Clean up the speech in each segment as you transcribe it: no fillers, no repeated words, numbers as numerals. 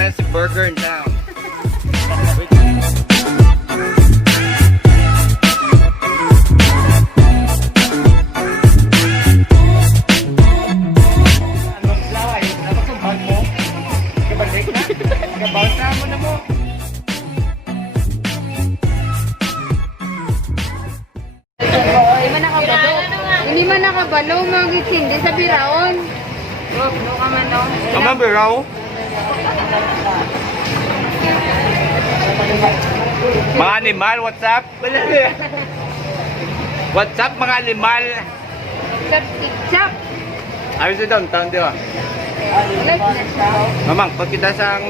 expensive burger in town. Hindi man nakabalo, mag-hindi sa biraon. No ka man, no? Tama ba raw? Mga animal, what's up? What's up mga animal? Chap-chap. Ayos sa downtown, di ba? Like na siya. Mamangkot kita sa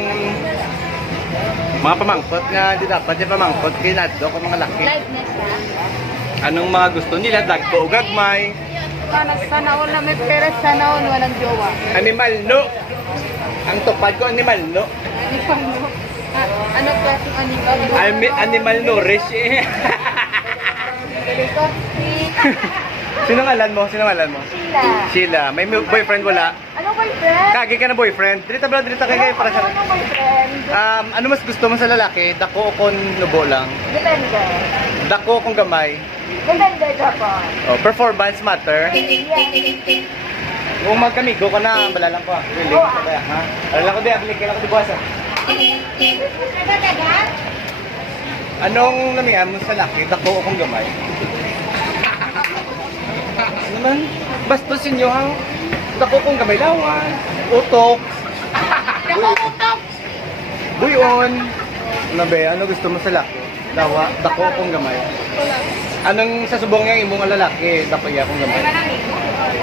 mga pamangkot nga di dapat yung pamangkot kinadto ko mga laki. Like na siya. Anong mga gusto nila? Dagko o gagmay? Sana all na may pera, sana all walang jowa. Animal no. Ang tupad ko animal no. Ano klaseng animal? Animal nourish eh. Sino ngalan mo? Sino ngalan mo? Sila. Sheila. May boyfriend wala? Ano boyfriend? Kagi ka na boyfriend? Drita ba? Drita kay para sa... Ano boyfriend? Ano mas gusto mo sa lalaki? Dako o kon nubo lang? Depende. Dako o kung gamay? Depende ka po. Oh, performance matter? Yes. Kung magkamigo ka na, balalang ko ah. Really? Kaya, ha? Balalang ko di, abilik kailan ko di buwas ah. Anong namihan mo sa laki? Dako o kung gamay? Ano naman? Bastos inyo ha? Dako kung gamay lawan. Utok. Dako utok. Buyon. Ano ba? Ano gusto mo sa laki? Dawa, dako kung gamay. Anong sasubong niya imong lalaki? Dako iya kung gamay.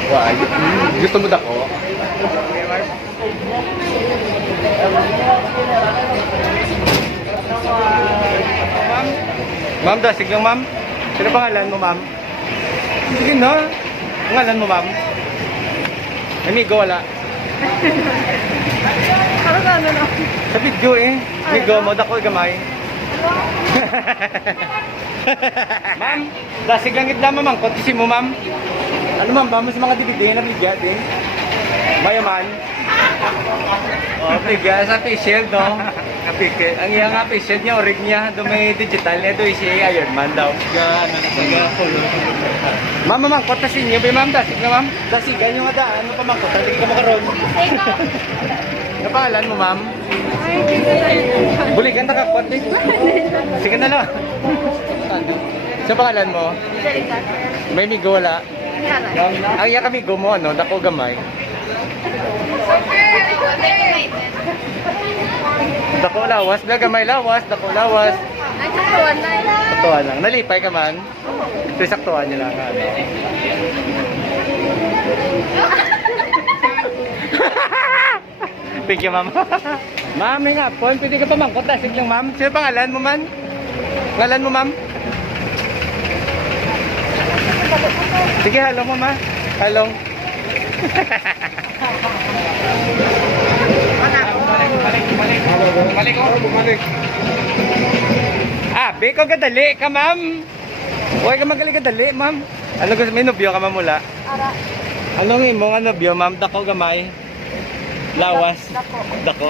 Why? Gusto mo dako? Ma'am, dasig lang ma'am. Sino pangalan mo ma'am? Sige na. Pangalan mo ma'am? Amigo wala. Ano ka ano no? Sa video eh. Amigo mo, dako gamay. Ma'am, dasig lang itla ma'am. Kontisi mo ma'am. Ano ma'am, ba mo sa mga DVD na bigya din? Mayaman. Oh, bigya sa facial no? Kapike. Ang iya nga facial niya, orig niya. Do may digital niya, do siya Iron Man daw. Ano na pag-follow. Ma'am, mamangkot na sinyo. Ba ma'am, dasig na ma'am. Dasigan yung ada. Ano pa mangkot? Hindi ka makaroon. Ano pangalan mo ma'am? Buligan na kakot eh. Sige na lang. Sa pangalan mo? May migo wala? Ang iya kamigo mo, ano? Dako gamay. Dako lawas, gamay lawas, dako lawas. Ay, saktuan na. Saktuan lang. Nalipay ka man? Ito yung saktuan niya lang. Ano? Thank you, ma'am. Ma'am, may nga po. Pwede ka pa mangkot. Dasig lang, ma'am. Sino pangalan mo, man? Ngalan mo, ma'am? Sige, halong, ma'am. Halong. Bumalik. Ah, beko gadali ka, ma'am. Huwag ka magaling gadali, ma'am. Ano gusto? May nobyo ka, ma'am, mula? Ara. Anong imong nga nobyo, ma'am? Dako gamay? Lawas? Dako. Dako.